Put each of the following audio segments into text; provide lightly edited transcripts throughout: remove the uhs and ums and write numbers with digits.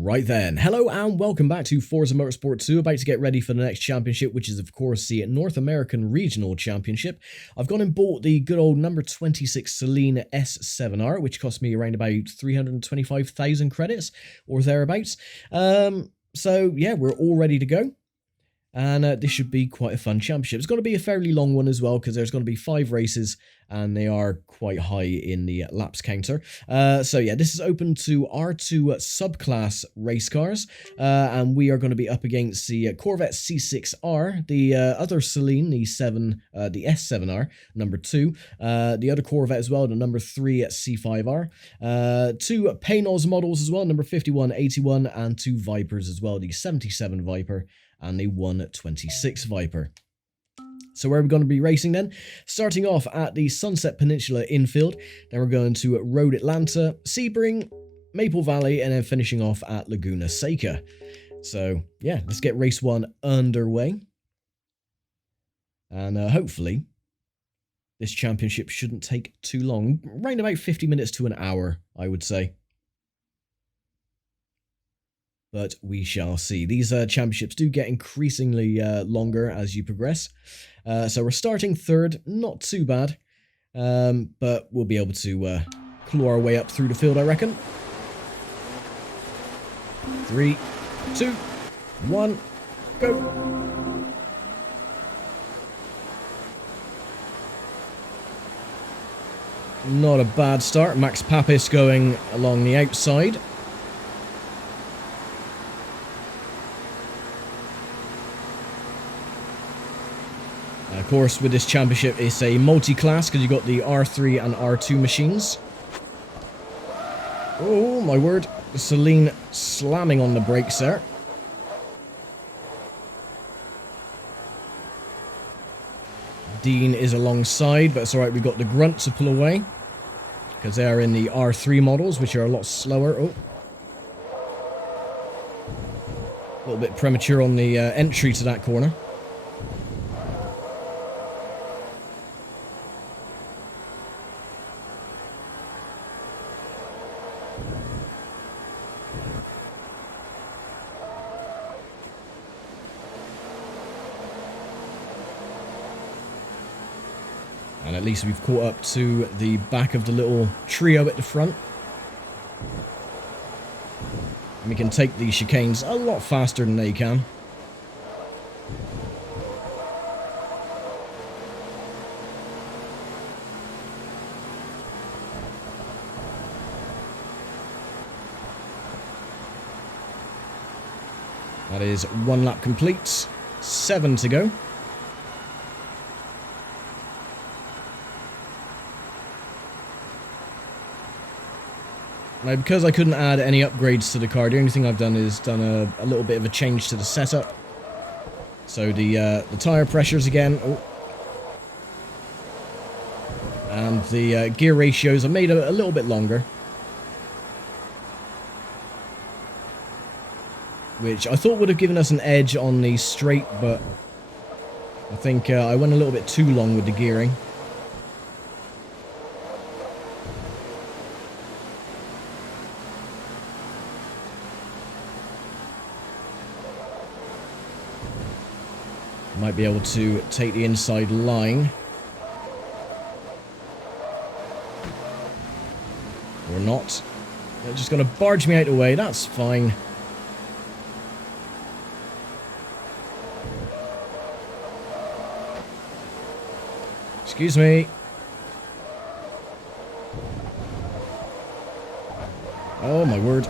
Right then, hello and welcome back to Forza Motorsport 2, about to get ready for the next championship, which is of course the North American Regional Championship. I've gone and bought the good old number 26 Saleen S7R, which cost me around about 325,000 credits, or thereabouts. So yeah, we're all ready to go. And this should be quite a fun championship. It's going to be a fairly long one as well, because there's going to be 5 races, and they are quite high in the laps counter. So yeah, this is open to R2 subclass race cars, and we are going to be up against the Corvette C6R, the other Saleen, the S7R, number 2, the other Corvette as well, the number 3 C5R, 2 Peninsula models as well, number 5181, and 2 Vipers as well, the 77 Viper and the 126 Viper. So where are we going to be racing then? Starting off at the Sunset Peninsula Infield, then we're going to Road Atlanta, Sebring, Maple Valley, and then finishing off at Laguna Seca. So yeah, let's get race 1 underway. And hopefully this championship shouldn't take too long, around about 50 minutes to an hour, I would say. But we shall see. These championships do get increasingly longer as you progress. So we're starting 3rd, not too bad. But we'll be able to claw our way up through the field, I reckon. 3, 2, 1, go! Not a bad start. Max Papis going along the outside. Of course, with this championship, it's a multi-class because you've got the R3 and R2 machines. Oh, my word. Saleen slamming on the brakes there. Dean is alongside, but it's alright, we've got the grunt to pull away, because they are in the R3 models, which are a lot slower. Oh. A little bit premature on the entry to that corner. And at least we've caught up to the back of the little trio at the front. And we can take these chicanes a lot faster than they can. That is 1 lap complete, 7 to go. Now, because I couldn't add any upgrades to the car, the only thing I've done is done a little bit of a change to the setup. So the tyre pressures again, and the gear ratios are made a little bit longer, which I thought would have given us an edge on the straight, but I think I went a little bit too long with the gearing. Might be able to take the inside line. Or not. They're just going to barge me out of the way. That's fine. Excuse me. Oh my word.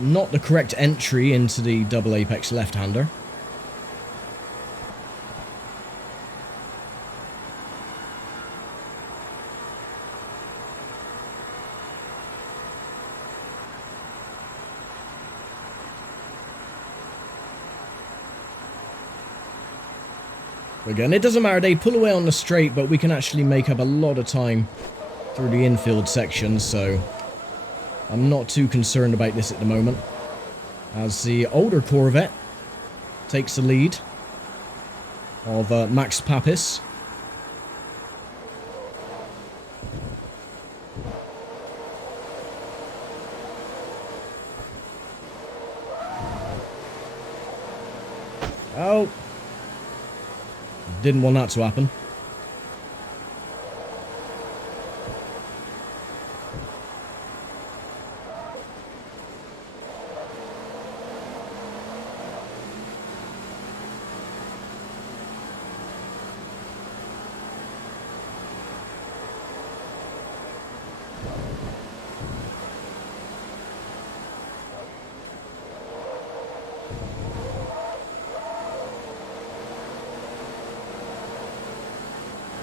Not the correct entry into the double apex left-hander. Again, it doesn't matter, they pull away on the straight, but we can actually make up a lot of time through the infield section, so I'm not too concerned about this at the moment. As the older Corvette takes the lead of Max Papis. Oh. Didn't want that to happen.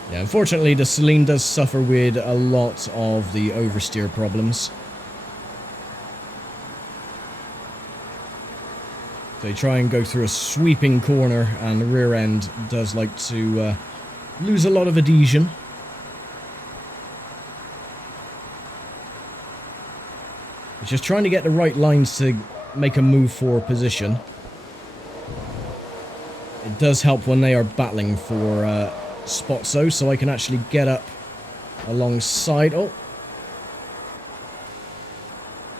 Yeah, unfortunately, the Saleen does suffer with a lot of the oversteer problems. They try and go through a sweeping corner, and the rear end does like to lose a lot of adhesion. It's just trying to get the right lines to make a move for position. It does help when they are battling for spots though, so I can actually get up alongside. Oh.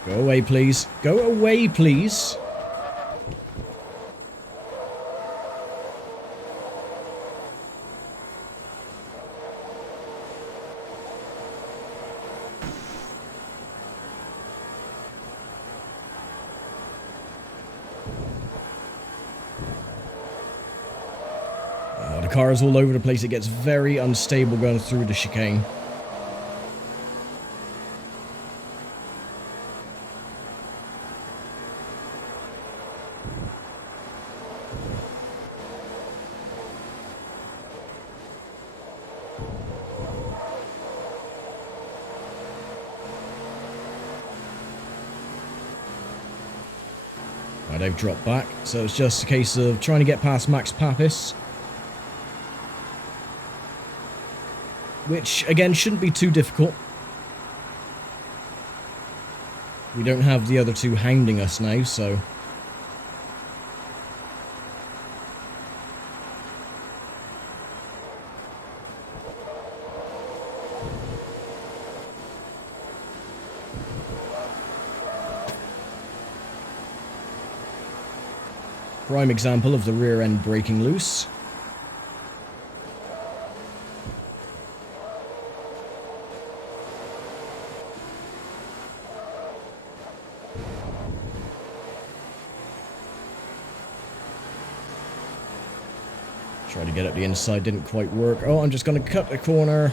Go away, please. Go away, please. The car is all over the place. It gets very unstable going through the chicane. Right, they've dropped back, so it's just a case of trying to get past Max Papis. Which, again, shouldn't be too difficult. We don't have the other two hounding us now, so... Prime example of the rear end breaking loose. Tried to get up the inside, didn't quite work. Oh, I'm just going to cut the corner.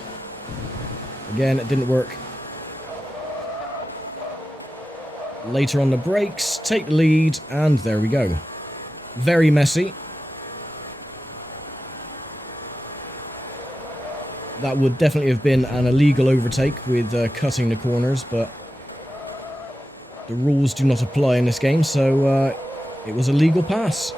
Again, it didn't work. Later on the brakes, take the lead, and there we go. Very messy. That would definitely have been an illegal overtake with cutting the corners, but the rules do not apply in this game, so it was a legal pass.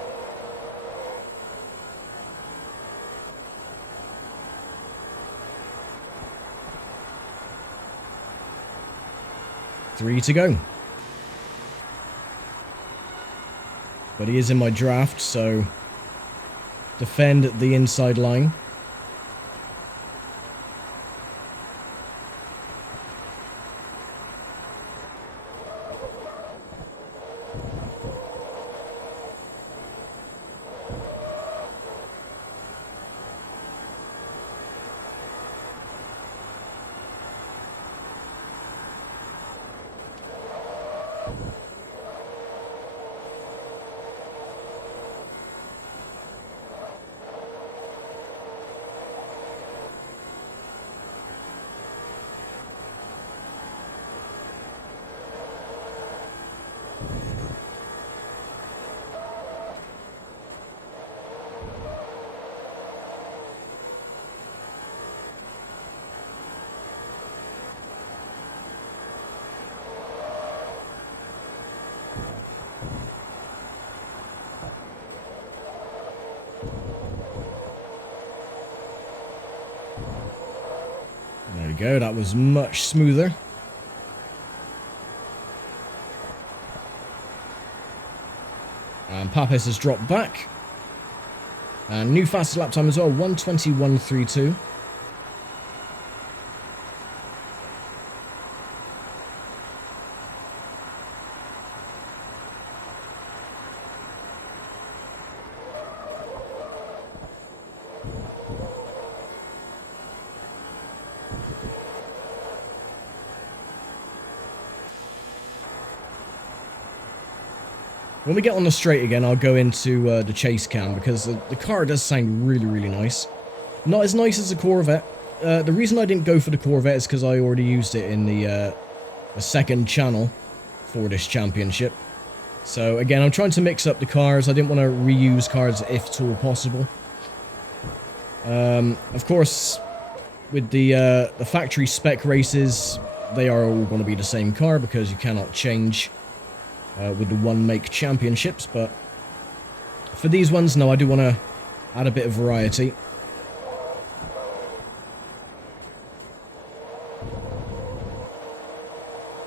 Three to go. But he is in my draft, so defend the inside line. There we go, that was much smoother. And Papis has dropped back. And new fastest lap time as well, 1:21.32. When we get on the straight again, I'll go into the chase cam, because the car does sound really, really nice. Not as nice as the Corvette. The reason I didn't go for the Corvette is because I already used it in the second channel for this championship. So again, I'm trying to mix up the cars. I didn't want to reuse cars if at all possible. Of course, with the factory spec races, they are all going to be the same car because you cannot change with the one make championships. But for these ones, no, I do want to add a bit of variety.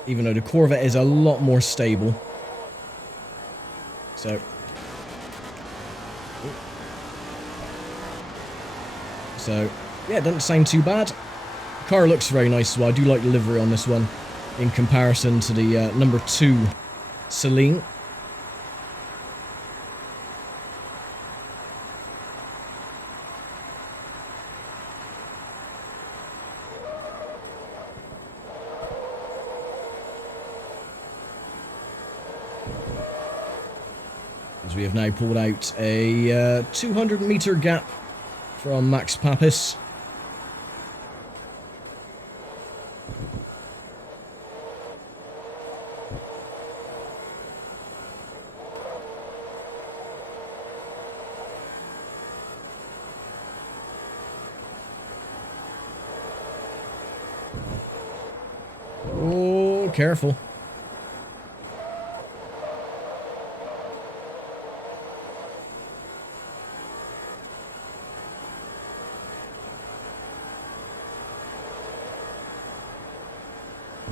Even though the Corvette is a lot more stable. So, yeah, it doesn't sound too bad. The car looks very nice as well. I do like the livery on this one in comparison to the number 2 Saleen. As we have now pulled out a 200-meter gap from Max Papis. Oh, careful.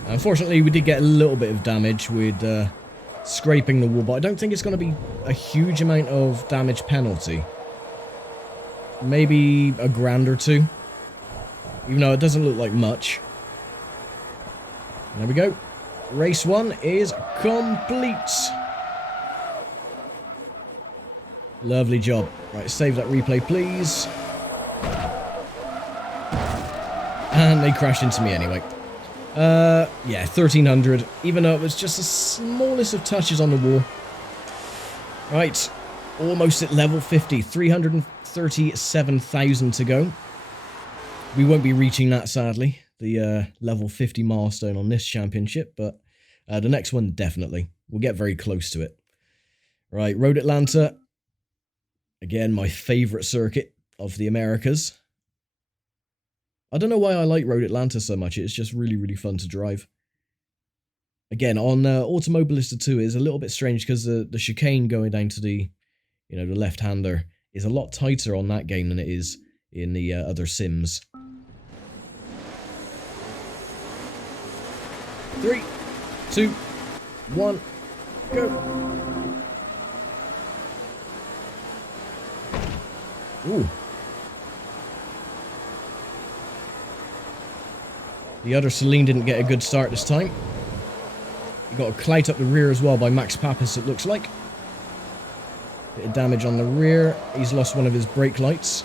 Unfortunately, we did get a little bit of damage with scraping the wall, but I don't think it's going to be a huge amount of damage penalty. Maybe a grand or two. Even though it doesn't look like much. There we go. Race 1 is complete. Lovely job. Right, save that replay, please. And they crashed into me anyway. Yeah, 1300, even though it was just the smallest of touches on the wall. Right, almost at level 50, 337,000 to go. We won't be reaching that, sadly, the level 50 milestone on this championship, but the next one, definitely. We'll get very close to it. Right, Road Atlanta. Again, my favourite circuit of the Americas. I don't know why I like Road Atlanta so much. It's just really, really fun to drive. Again, on Automobilista 2, it's a little bit strange because the chicane going down to the, the left-hander is a lot tighter on that game than it is in the other sims. 3, 2, 1, go! Ooh. The other Saleen didn't get a good start this time. He got a clout up the rear as well by Max Papis, it looks like. Bit of damage on the rear. He's lost one of his brake lights.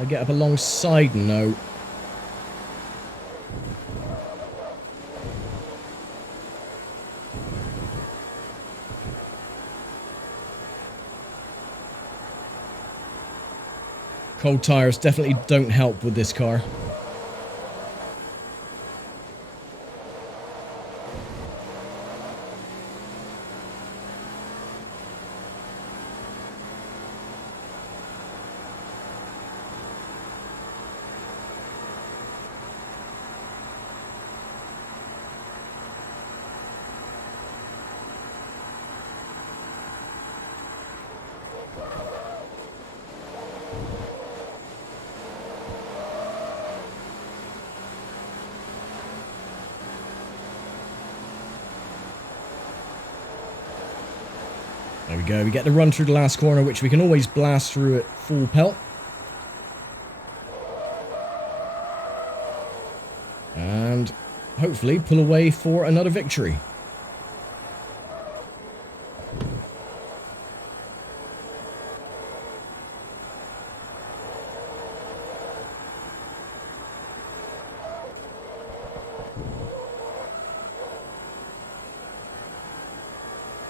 I get up alongside? No. Cold tires definitely don't help with this car. There we go, we get the run through the last corner, which we can always blast through at full pelt. And hopefully pull away for another victory.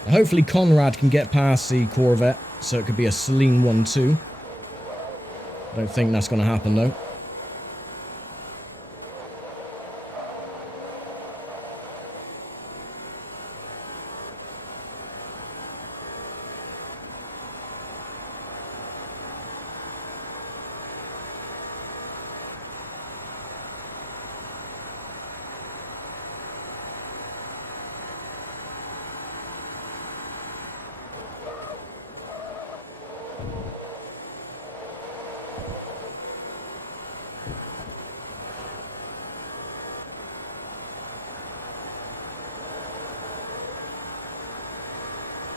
Hopefully Conrad can get past the Corvette, so it could be a Saleen 1-2. I don't think that's going to happen, though.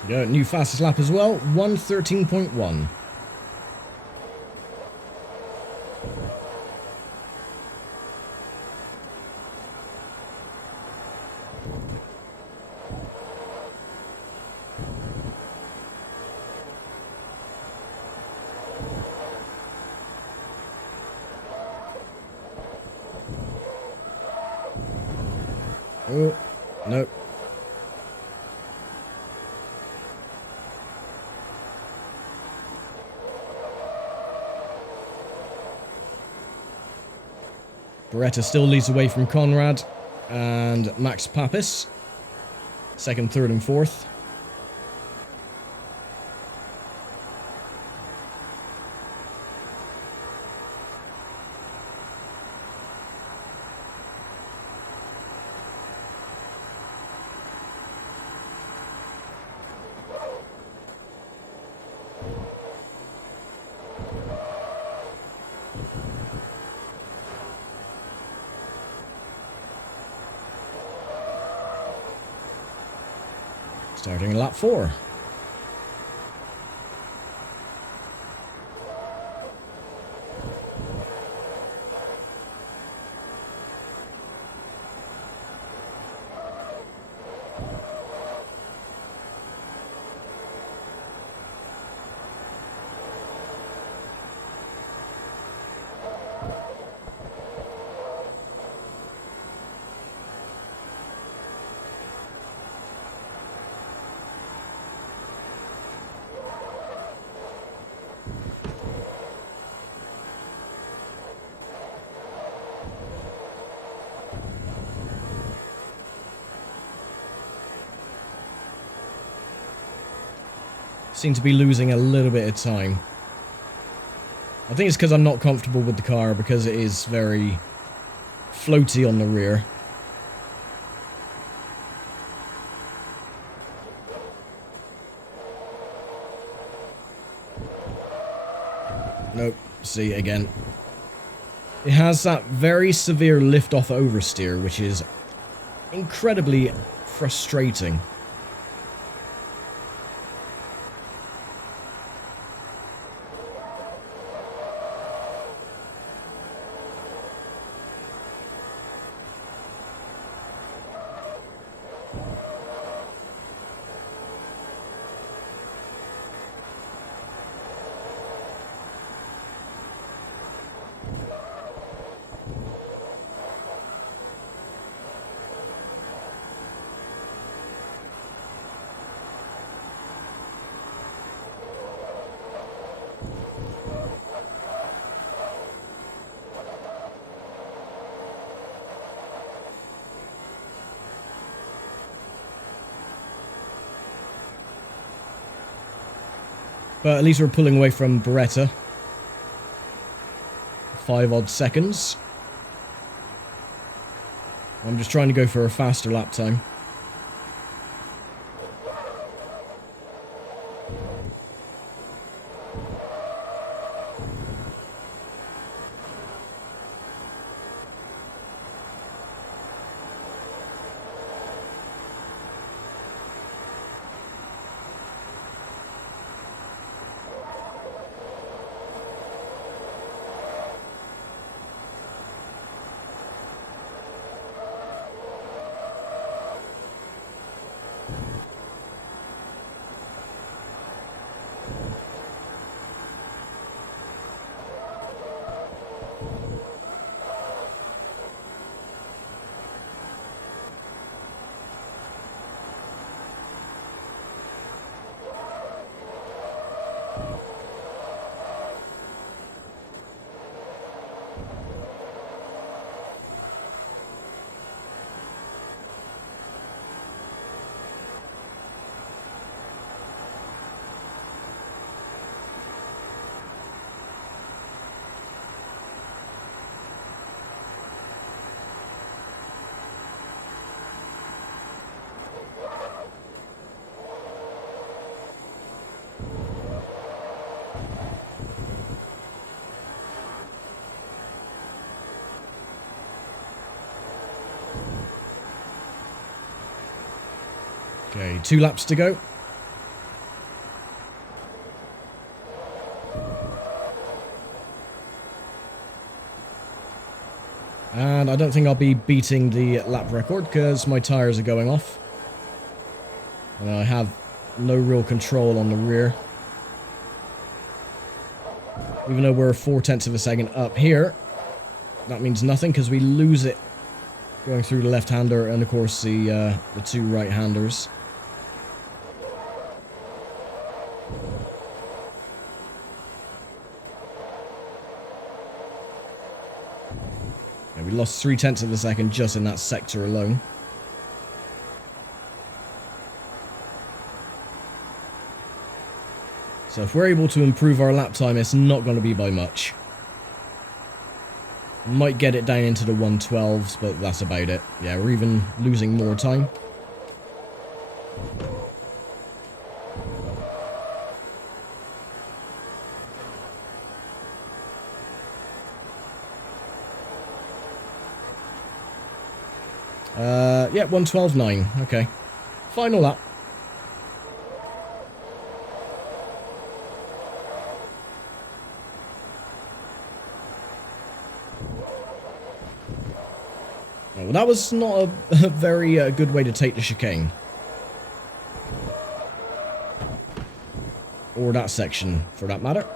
Yeah, new fastest lap as well, 1:13.1. Oh, no. Beretta still leads away from Conrad and Max Papis. Second, third, and fourth. Starting lap 4. Seem to be losing a little bit of time. I think it's because I'm not comfortable with the car, because it is very floaty on the rear. Nope, see again. It has that very severe lift-off oversteer, which is incredibly frustrating. But at least we're pulling away from Beretta. 5 odd seconds. I'm just trying to go for a faster lap time. Okay, 2 laps to go. And I don't think I'll be beating the lap record because my tyres are going off. And I have no real control on the rear. Even though we're 4/10 of a second up here, that means nothing because we lose it going through the left-hander and, of course, the 2 right-handers. Yeah, we lost 3/10 of a second just in that sector alone. So if we're able to improve our lap time, it's not going to be by much. Might get it down into the 112s, but that's about it. Yeah, we're even losing more time. Yeah, 112.9. Okay. Final lap. Well, that was not a very good way to take the chicane. Or that section, for that matter.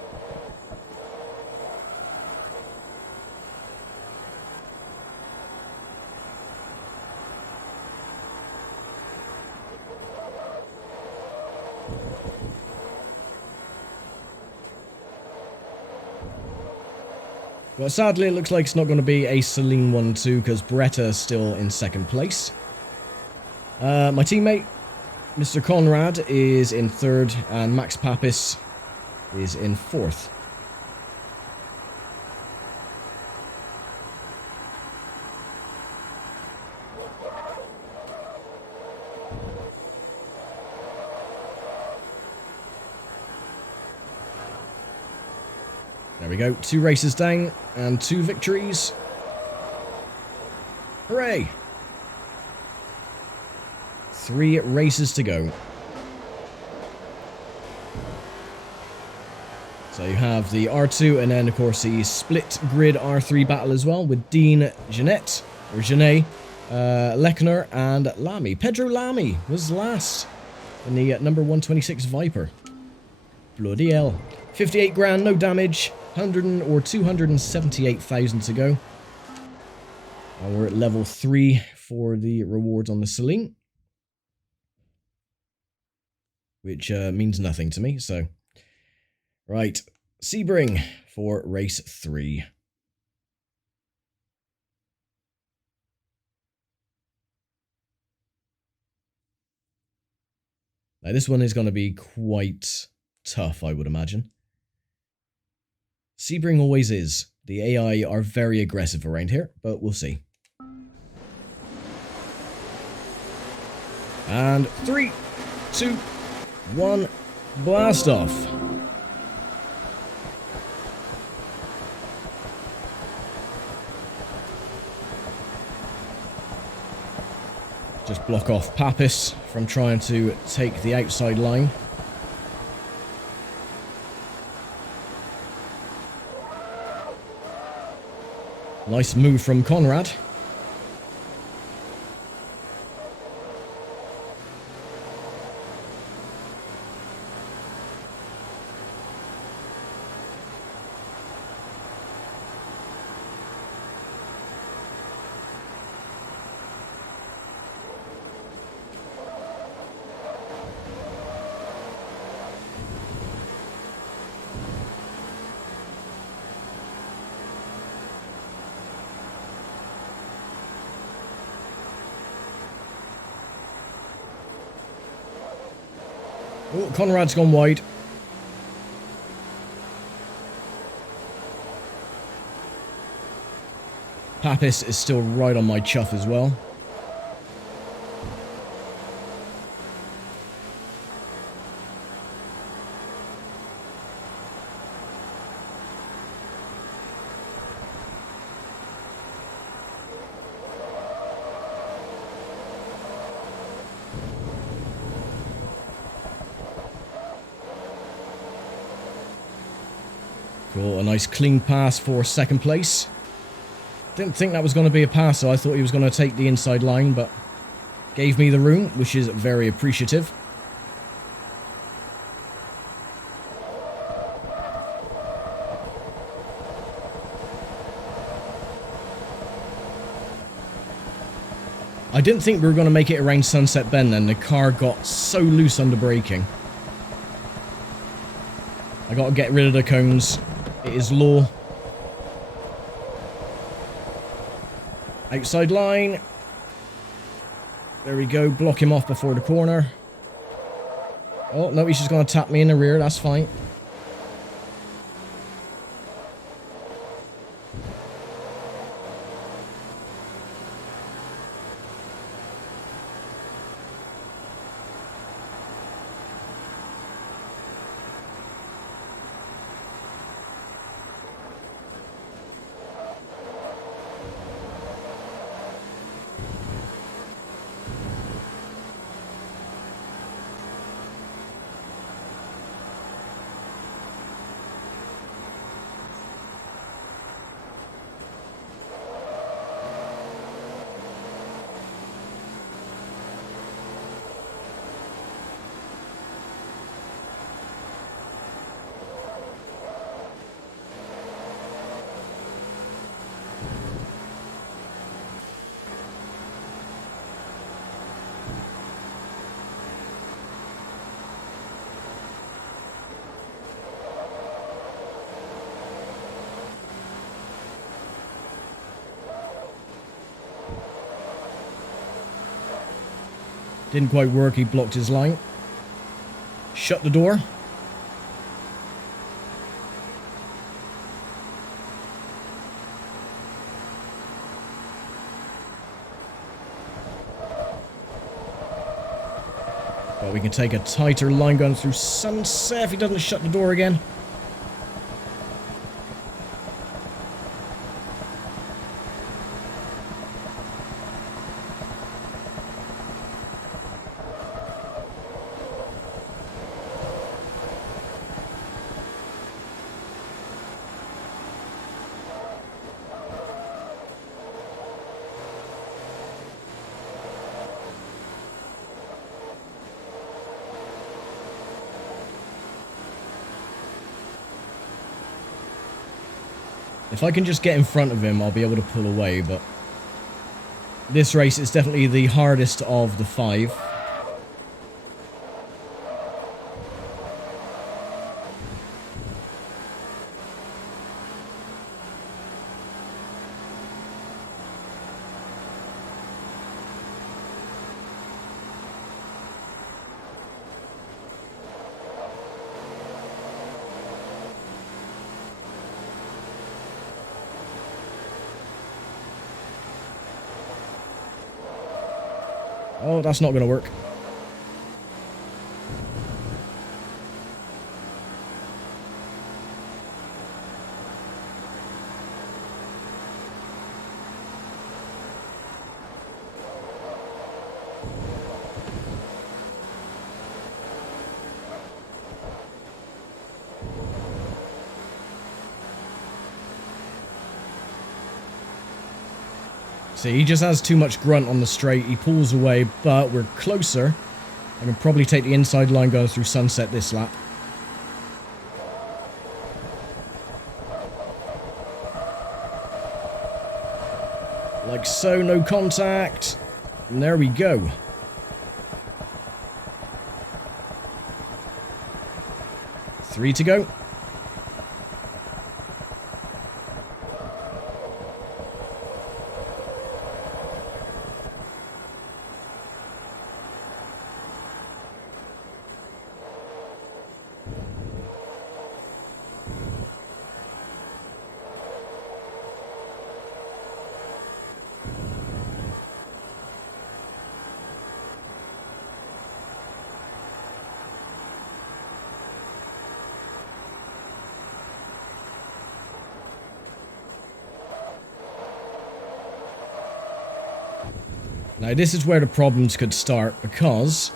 Well, sadly, it looks like it's not going to be a Saleen 1-2 because Beretta is still in second place. My teammate, Mr. Conrad, is in third, and Max Papis is in fourth. There we go, 2 races down and 2 victories. Hooray! 3 races to go. So you have the R2 and then of course the split grid R3 battle as well with Dean Jeanette, or Genet, Lechner and Lamy. Pedro Lamy was last in the number 126 Viper. Bloody hell. 58 grand, no damage. 278,000 to go. And we're at level 3 for the rewards on the Saleen, which means nothing to me, so. Right, Sebring for race 3. Now this one is going to be quite tough, I would imagine. Sebring always is. The AI are very aggressive around here, but we'll see. And 3, 2, 1, blast off. Just block off Papis from trying to take the outside line. Nice move from Conrad. Oh, Conrad's gone wide. Papis is still right on my chuff as well. Cool, a nice clean pass for second place. Didn't think that was going to be a pass, so I thought he was going to take the inside line, but gave me the room, which is very appreciative. I didn't think we were going to make it around Sunset Bend then. The car got so loose under braking. I got to get rid of the cones. It is law. Outside line. There we go. Block him off before the corner. Oh, no, he's just going to tap me in the rear. That's fine. Didn't quite work, he blocked his line. Shut the door. But we can take a tighter line going through Sunset if he doesn't shut the door again. If I can just get in front of him, I'll be able to pull away, but this race is definitely the hardest of the 5. Oh, that's not going to work. See, he just has too much grunt on the straight. He pulls away, but we're closer. I can probably take the inside line going through Sunset this lap. Like so, no contact. And there we go. Three to go. Now this is where the problems could start, because,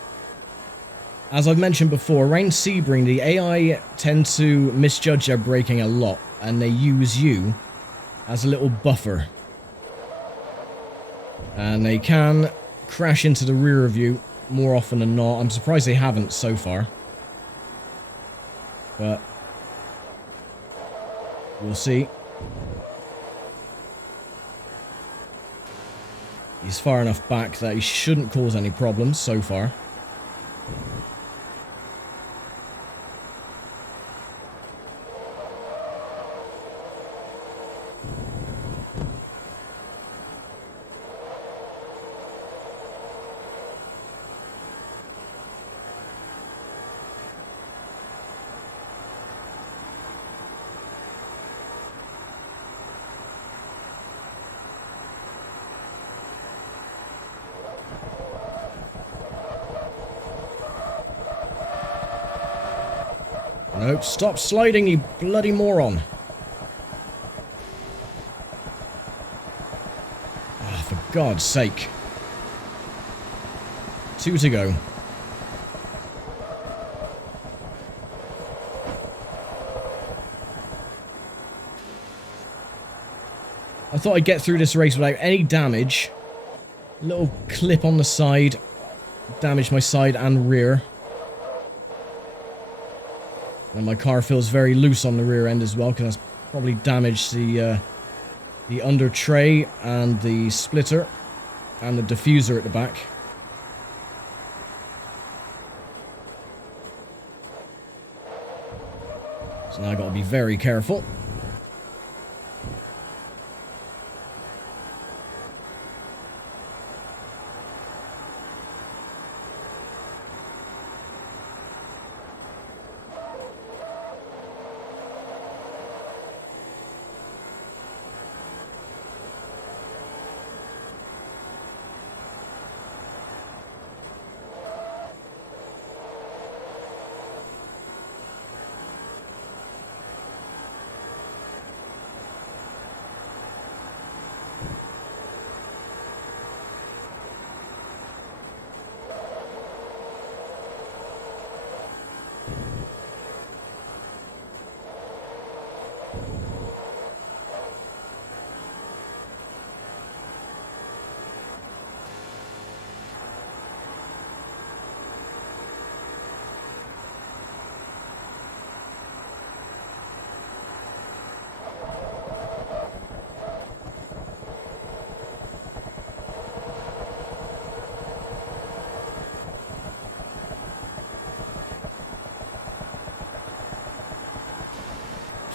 as I've mentioned before, around Sebring the AI tend to misjudge their braking a lot. and they use you as a little buffer. And they can crash into the rear of you more often than not. I'm surprised they haven't so far. But we'll see. He's far enough back that he shouldn't cause any problems so far. Nope, stop sliding, you bloody moron. Oh, for God's sake. 2 to go. I thought I'd get through this race without any damage. A little clip on the side. Damaged my side and rear. And my car feels very loose on the rear end as well, because that's probably damaged the under tray and the splitter and the diffuser at the back. So now I've got to be very careful.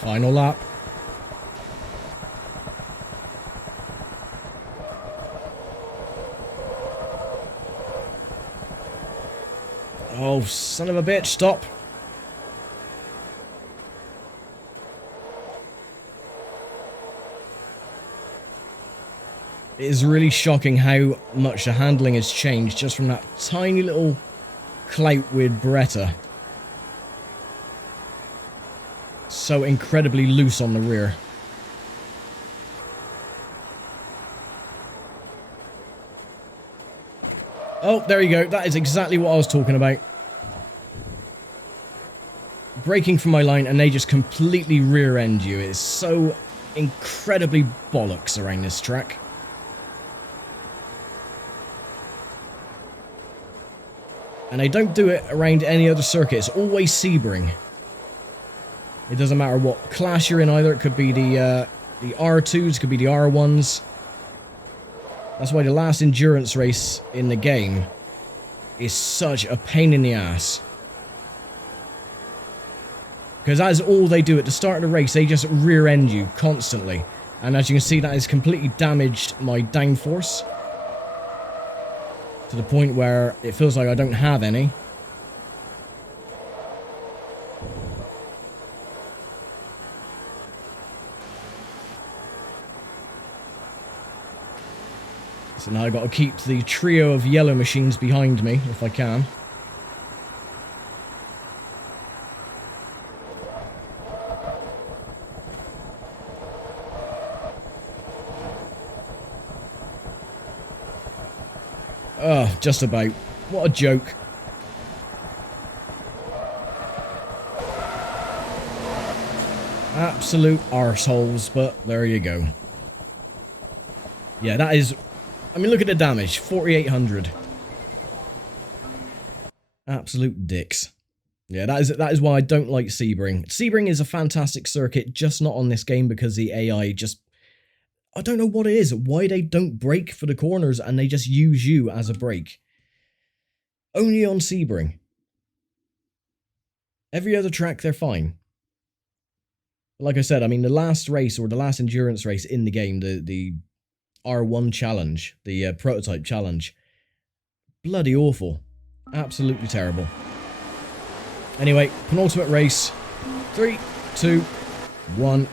Final lap. Oh, son of a bitch, stop. It is really shocking how much the handling has changed just from that tiny little clout with Beretta. So incredibly loose on the rear. Oh, there you go. That is exactly what I was talking about. Braking from my line and they just completely rear end you. It's so incredibly bollocks around this track. And they don't do it around any other circuit. It's always Sebring. It doesn't matter what class you're in either. It could be the R2s, could be the R1s. That's why the last endurance race in the game is such a pain in the ass. Because that is all they do at the start of the race. They just rear end you constantly. And as you can see, that has completely damaged my downforce. To the point where it feels like I don't have any. So now I've got to keep the trio of yellow machines behind me, if I can. Oh, just about. What a joke. Absolute arseholes, but there you go. Yeah, that is... I mean, look at the damage. 4,800. Absolute dicks. Yeah, that is why I don't like Sebring. Sebring is a fantastic circuit, just not on this game because the AI just... I don't know what it is. Why they don't brake for the corners and they just use you as a brake. Only on Sebring. Every other track, they're fine. Like I said, I mean, the last race, or the last endurance race in the game, the R1 challenge, the prototype challenge, bloody awful. Absolutely terrible. Anyway, penultimate race. 3, 2, 1,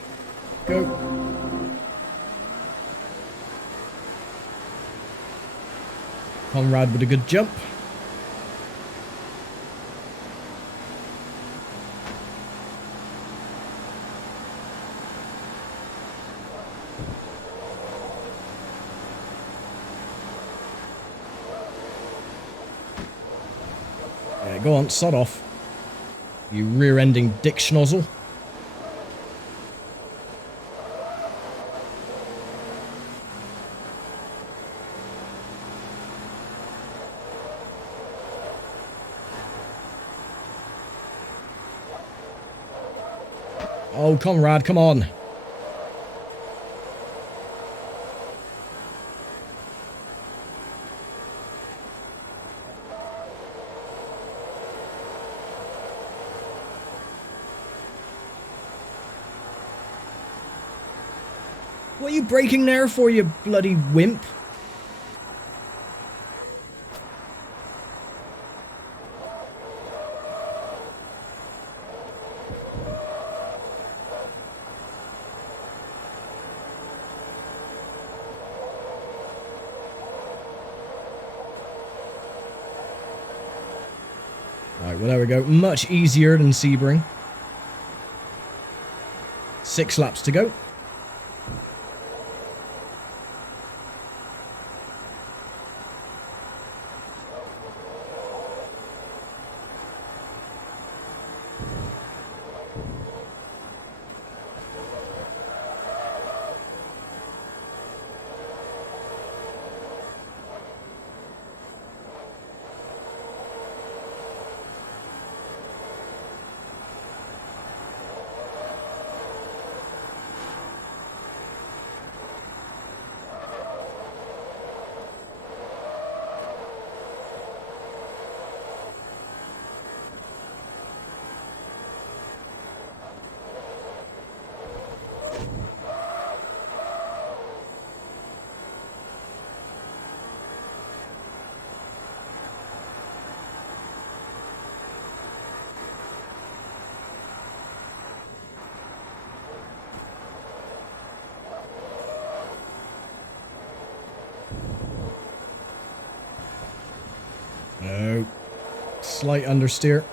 go. Conrad with a good jump. Yeah, go on, sod off. You rear-ending dick schnozzle. Oh, Conrad, come on. What are you braking there for, you bloody wimp? Right, well, there we go. Much easier than Sebring. 6 laps to go. No. Slight understeer.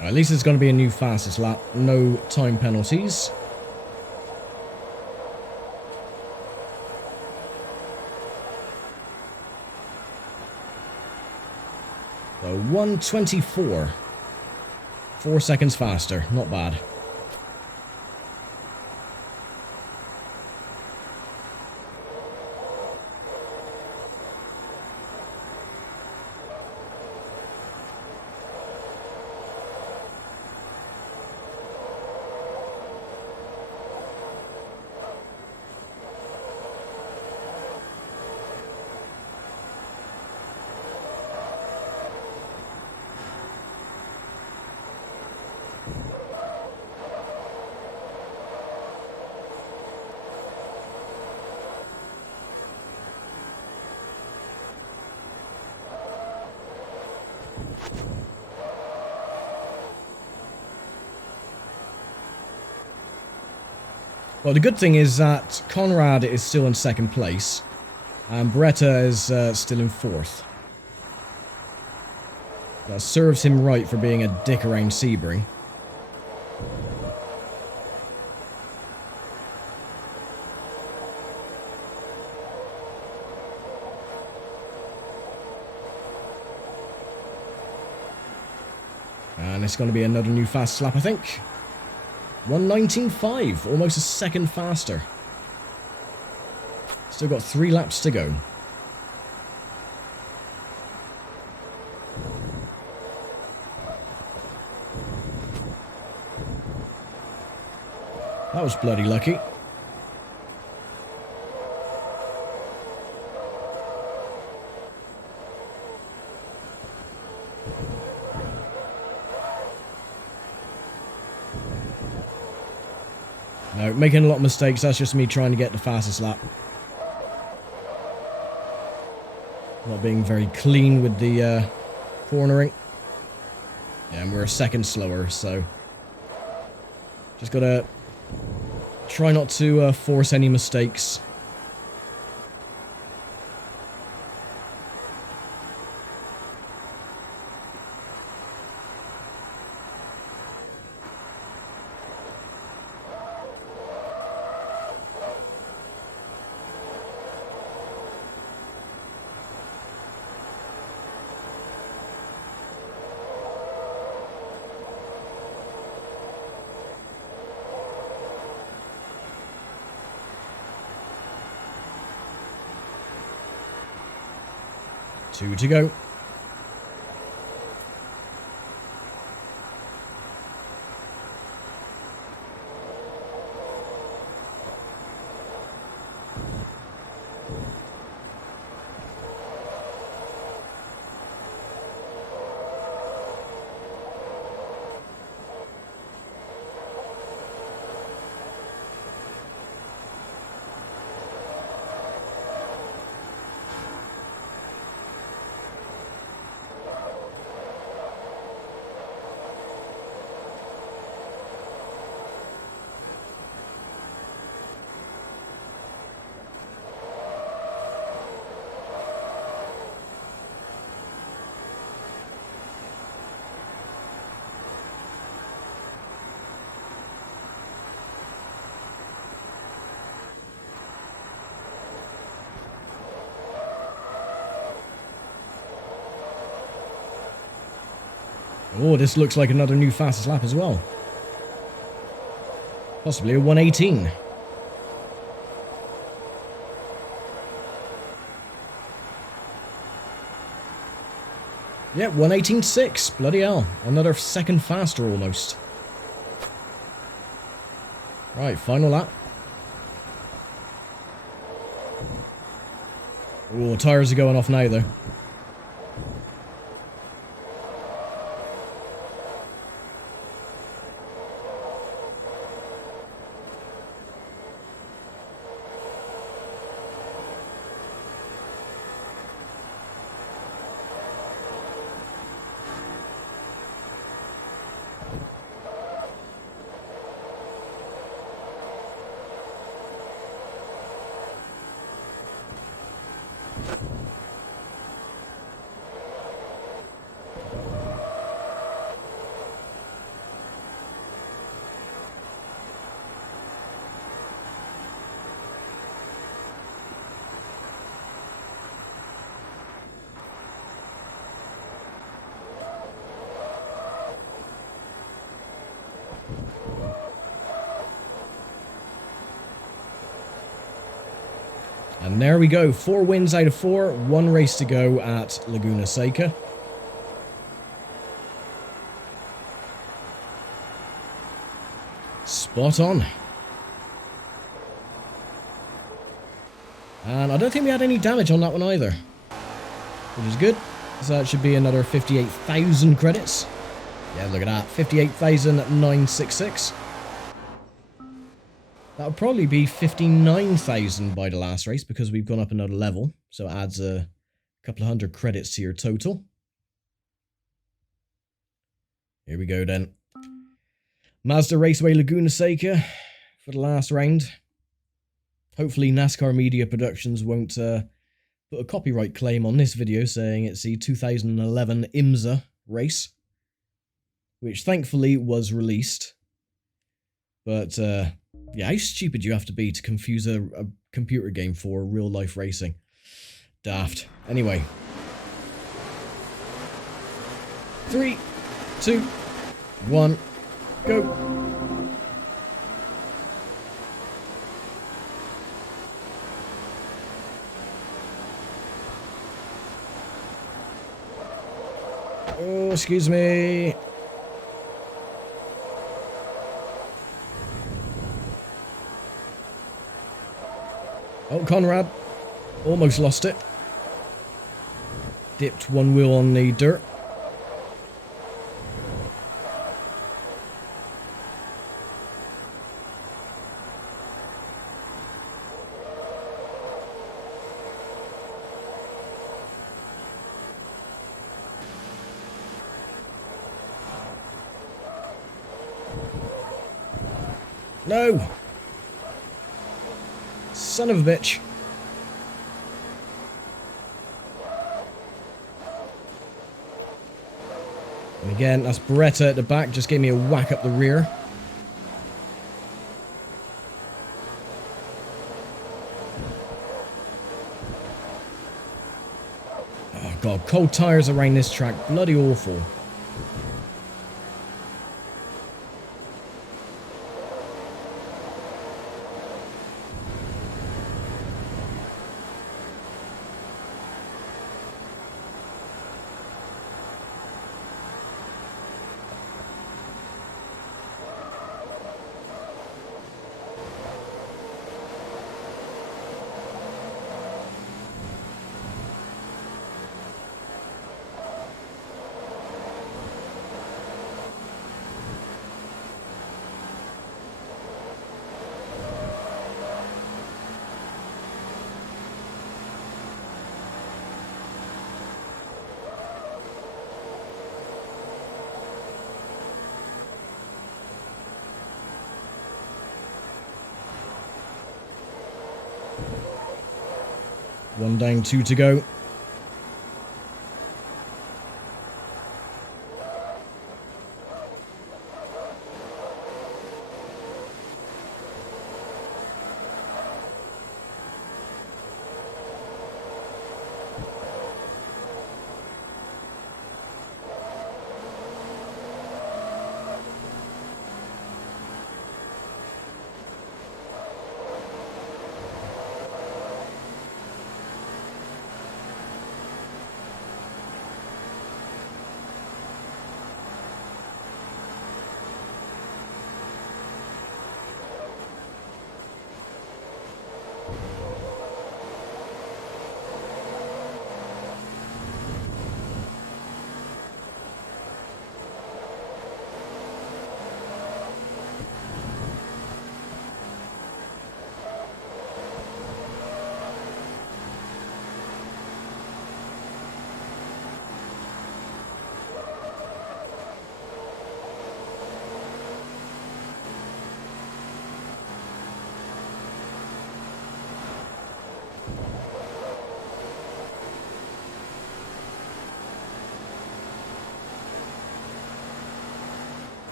At least it's going to be a new fastest lap. No time penalties. So 1:24. 4 seconds faster. Not bad. Well, the good thing is that Conrad is still in 2nd place, and Beretta is still in 4th. That serves him right for being a dick around Sebring. And it's going to be another new fast lap, I think. 1:19.5, almost a second faster. Still got 3 laps to go. That was bloody lucky. No, making a lot of mistakes. That's just me trying to get the fastest lap. Not being very clean with the cornering. Yeah, and we're a second slower, so just gotta try not to force any mistakes. Two to go. Oh, this looks like another new fastest lap as well. Possibly a 1:18. Yeah, 1:18.6. Bloody hell. Another second faster almost. Right, final lap. Oh, tyres are going off now though. And there we go, 4 wins out of 4, 1 race to go at Laguna Seca. Spot on. And I don't think we had any damage on that one either, which is good. So that should be another 58,000 credits. Yeah, look at that, 58,966. That would probably be 59,000 by the last race because we've gone up another level. So it adds a couple of hundred credits to your total. Here we go then. Mazda Raceway Laguna Seca for the last round. Hopefully NASCAR Media Productions won't put a copyright claim on this video saying it's the 2011 IMSA race, which thankfully was released. But yeah, how stupid you have to be to confuse a computer game for real life racing. Daft. Anyway. 3, 2, 1, go. Oh, excuse me. Oh, Conrad. Almost lost it. Dipped one wheel on the dirt. No! Son of a bitch. And again, that's Beretta at the back, just gave me a whack up the rear. Oh god, cold tyres around this track, bloody awful. One down, 2 to go.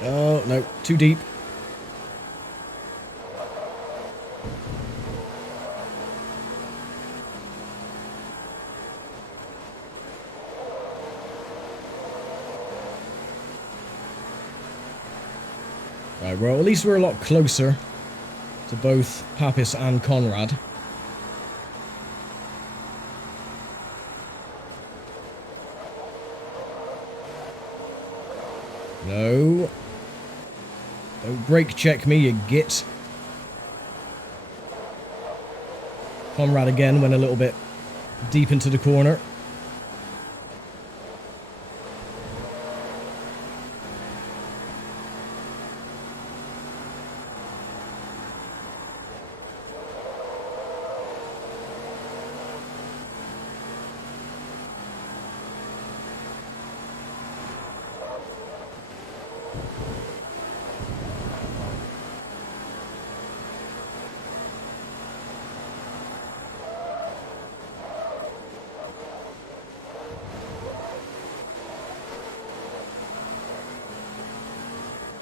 Oh, no, too deep. Right, well, at least we're a lot closer to both Papis and Conrad. No. Don't brake check me, you git. Conrad again went a little bit deep into the corner.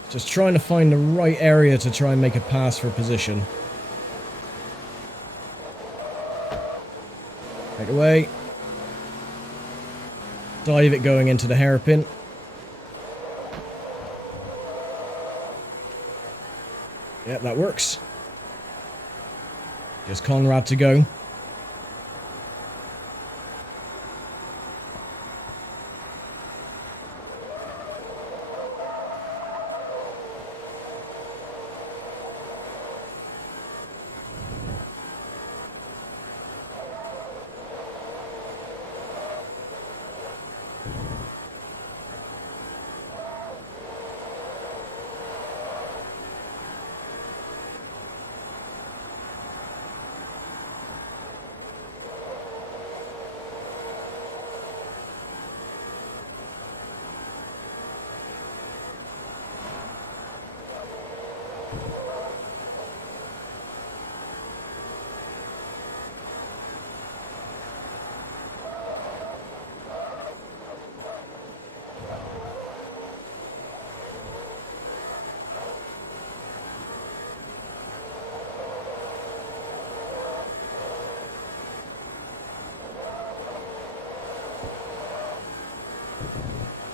Just trying to find the right area to try and make a pass for position. Right away. Dive it going into the hairpin. Yep, that works. Just Conrad to go.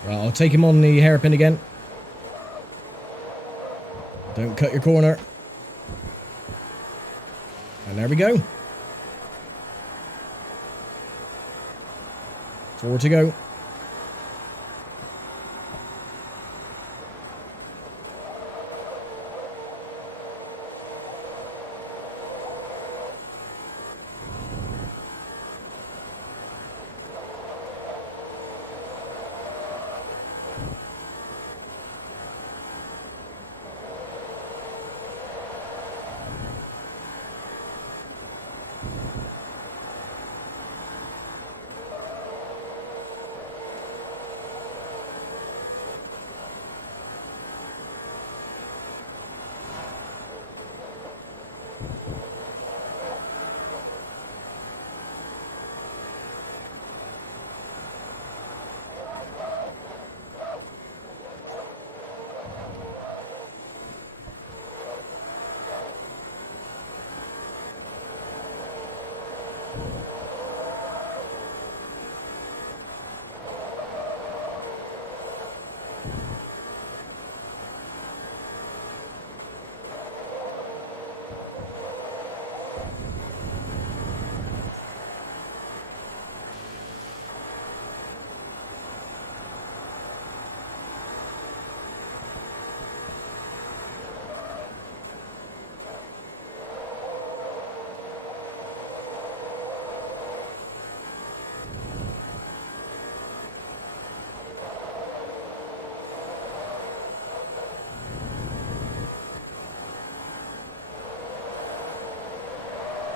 Right, I'll take him on the hairpin again. Don't cut your corner. And there we go. 4 to go.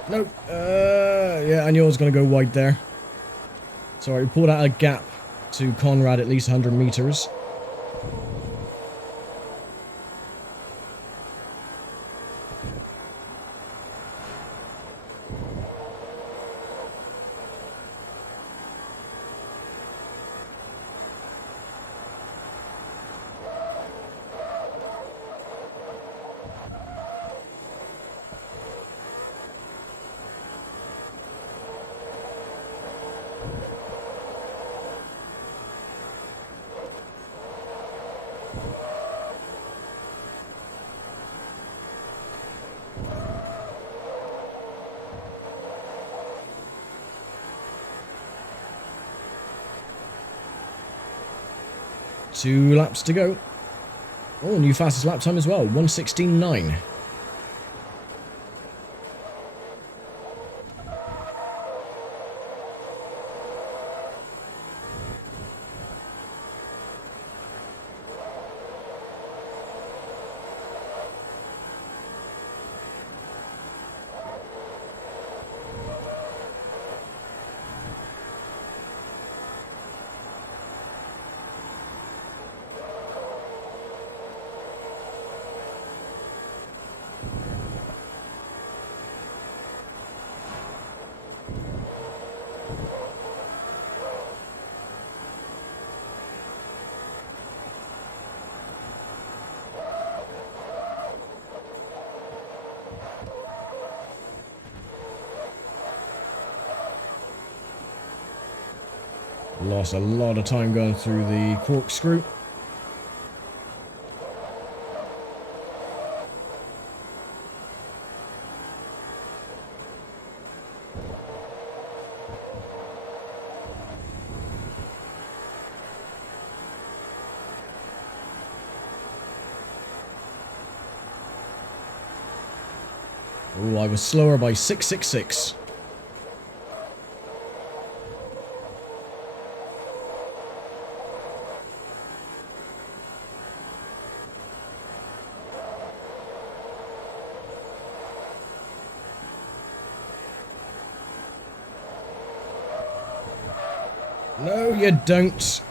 Nope. Yeah, I knew I was going to go wide there. Sorry, we pulled out a gap to Conrad at least 100 meters. 2 laps to go. Oh, new fastest lap time as well, 1:16.9. Lost a lot of time going through the corkscrew. Oh, I was slower by 666. No, you don't.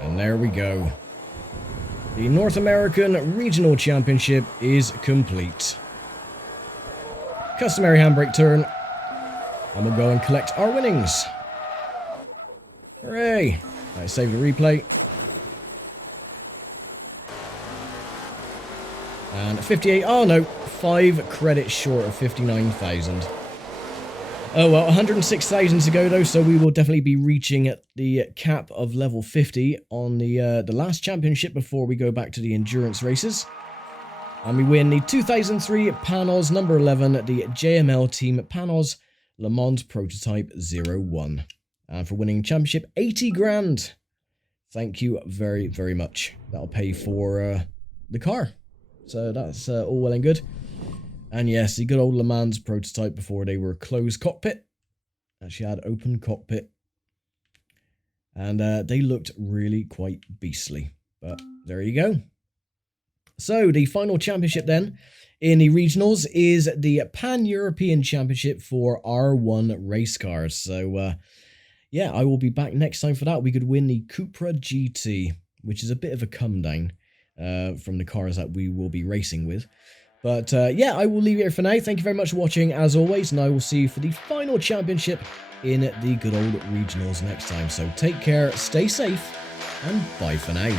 And there we go. The North American Regional Championship is complete. Customary handbrake turn. And we'll go and collect our winnings. Hooray! Right, save the replay. And 58, oh no, 5 credits short of 59,000. Oh well, 106,000 to go though, so we will definitely be reaching the cap of level 50 on the last championship before we go back to the endurance races. And we win the 2003 Panos number 11, the JML Team Panos Le Mans Prototype 01. And for winning championship, 80 grand. Thank you very, very much. That'll pay for the car. So that's all well and good. And yes, the good old Le Mans prototype before they were closed cockpit. Actually had open cockpit. And they looked really quite beastly. But there you go. So the final championship then in the regionals is the Pan-European Championship for R1 race cars. So yeah, I will be back next time for that. We could win the Cupra GT, which is a bit of a come down from the cars that we will be racing with. But yeah, I will leave it here for now. Thank you very much for watching as always, and I will see you for the final championship in the good old regionals next time. So take care, stay safe, and bye for now.